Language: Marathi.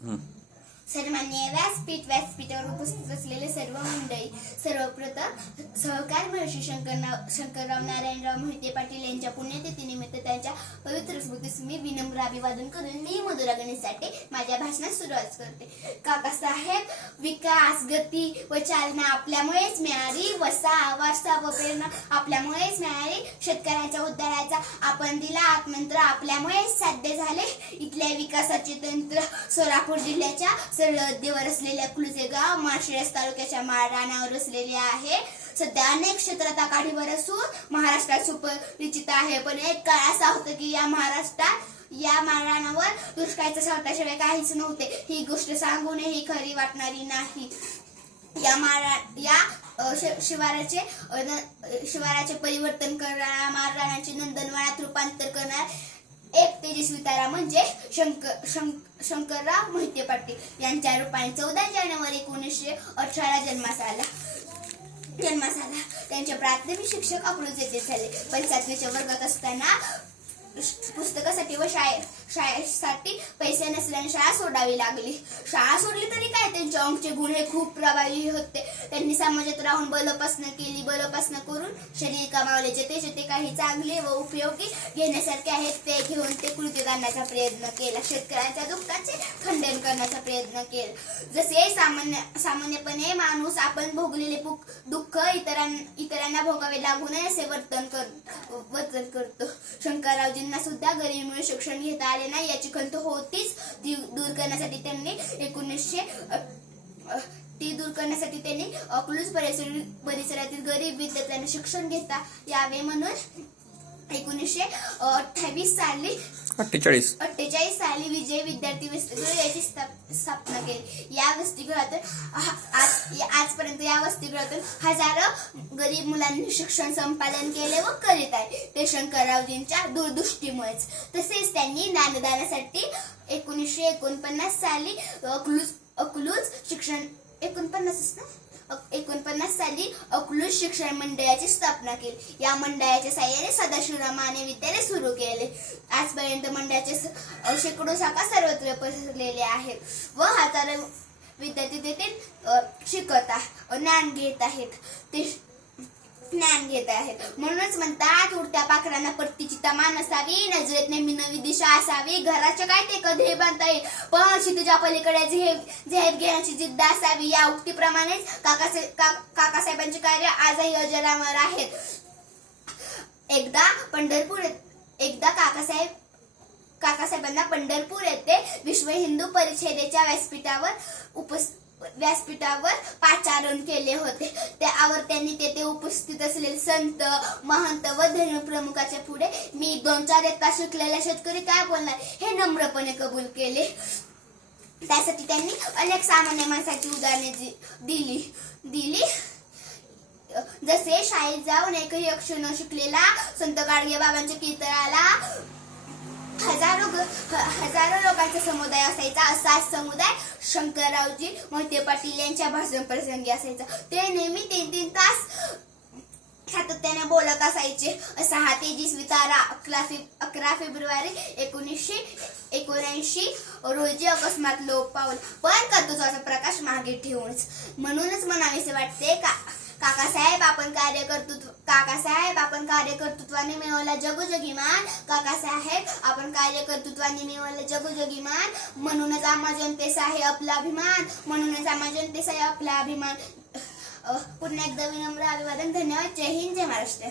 सन्माननीय व्यासपीठावर उपस्थित असलेले सर्व मंडळी, सर्वप्रथम सहकार महर्षी शंकरराव नारायणराव मोहिते पाटील यांच्या पुण्यतिथीनिमित्त त्यांच्या पवित्र स्मृतीस मी विनम्र अभिवादन करून मी मधुरा गणेशसाठी माझ्या भाषणास सुरुवात करते. काकासाहेब, विकास, गती व चालना आपल्यामुळेच मिळाली, वारसा व प्रेरणा आपल्यामुळेच मिळाली, शेतकऱ्यांच्या उद्धाराचा आपण दिला आत्मंत्र आपल्यामुळेच साध्य झाले. इथल्या विकासाचे तंत्र सोलापूर जिल्ह्याच्या सरळ हद्दीवर असलेल्या अकलूजचे गाव माळशिरस तालुक्याच्या माळरानावर वसलेले आहे. सध्या अनेक क्षेत्रात आघाडीवर असून महाराष्ट्रात सुपरिचित आहे. पण एक काळ असा होता की या माळरानावर दुष्काळाच्या सावटाशिवाय काहीच नव्हते. ही गोष्ट सांगूनही खरी वाटणारी नाही. शिवाराचे परिवर्तन करणारा, माळरानाचे नंदनवनात रूपांतर करणारा एक तेजस्वी तारा म्हणजे शंकरराव मोहिते पाटील यांच्या रूपाने 14 जानेवारी 1918 जन्मास आला. त्यांचे प्राथमिक शिक्षक अकलूज येथे झाले. पण 7वीच्या वर्गात असताना पुस्तकासाठी व शाळेसाठी पैसे नसल्याने शाळा सोडावी लागली. शाळा सोडली तरी काय, त्यांचे अंकचे गुण हे खूप प्रभावी होते. त्यांनी समाजात राहून बलोपासना केली. बलोपासना करून शरीर कमावले. जे काही चांगले व उपयोगी घेण्यासारखे आहेत ते घेऊन ते कृतीत आणण्याचा प्रयत्न केला. शेतकऱ्यांच्या दुःखाचे खंडन करण्याचा प्रयत्न केला. जसे सामान्यपणे माणूस आपण भोगलेले दुःख इतरांना भोगावे लागू नये असे वर्तन करतो. शंकररावजींना सुद्धा गरिबीमुळे शिक्षण घेता आले नाही याची खंत होतीच. ती दूर करण्यासाठी त्यांनी अकलूज परिसरातील गरीब विद्यार्थ्यांना शिक्षण घेता यावे म्हणून 1948 साली विजय विद्यार्थी वसतिगृह याची स्थापना केली. या वसतिगृहातून आजपर्यंत हजारो गरीब मुलांनी शिक्षण संपादन केले व करीत आहे. ते शंकररावजींच्या दूरदृष्टीमुळेच. तसेच त्यांनी ज्ञानदानासाठी 1949 साली अकलूज शिक्षण मंडळाची स्थापना केली. या मंडळाच्या साहाय्याने सदाशिवराव माने विद्यालय सुरू केले. आजपर्यंत मंडळाचे शेकडो शाखा सर्वत्र पसरलेले आहेत व हजारो विद्यार्थी तेथे शिकत ज्ञान घेत आहेत. म्हणूनच म्हणतात, उडत्या पाखरांना परतीची तमा नसावी, नजरेत नेहमी नवी दिशा असावी, घराच्या काय ते कधी बांधता येईल पण क्षितिजा पलीकडे झेप घेण्याची जिद्द असावी. या उक्तीप्रमाणेच काकासाहेबांचे कार्य आजही अजरामर आहेत. एकदा काकासाहेबांना पंढरपूर येथे विश्व हिंदू परिषदेच्या व्यासपीठावर पाचारण केले होते. त्यावर त्यांनी तेथे उपस्थित असलेले संत, महंत व धर्मप्रमुखाच्या पुढे मी 2-4 इयत्ता शिकलेला शेतकरी काय बोलणार हे नम्रपणे कबूल केले. त्यासाठी त्यांनी अनेक सामान्य माणसाची उदाहरणे दिली. जसे शाळेत जाऊन एकही अक्षर न शिकलेला संत गाडगे बाबांच्या कीर्तनाला हजारो लोकांचा समुदाय असायचा. असाच समुदाय शंकररावजी मोहिते पाटील यांच्या भाषण प्रसंगी असायचा. ते नेहमी 3-3 तास सातत्याने बोलत असायचे. असा हा तेजस्वी तारा 11 फेब्रुवारी 1979 रोजी अकस्मात लोप पावला. पण कर्तृत्वाचा प्रकाश मागे ठेवूनच. म्हणूनच म्हणावेसे वाटते, काकासाहेब आपण कार्यकर्तृत्वाने मिळवला जगोजगी मान. काकासाहेब आपण कार्यकर्तृत्वाने मिळवला जगोजगी मान. म्हणूनच आम्हा जनतेचा आहे आपला अभिमान. पुन्हा एकदा विनम्र अभिवादन. धन्यवाद. जय हिंद, जय महाराष्ट्र.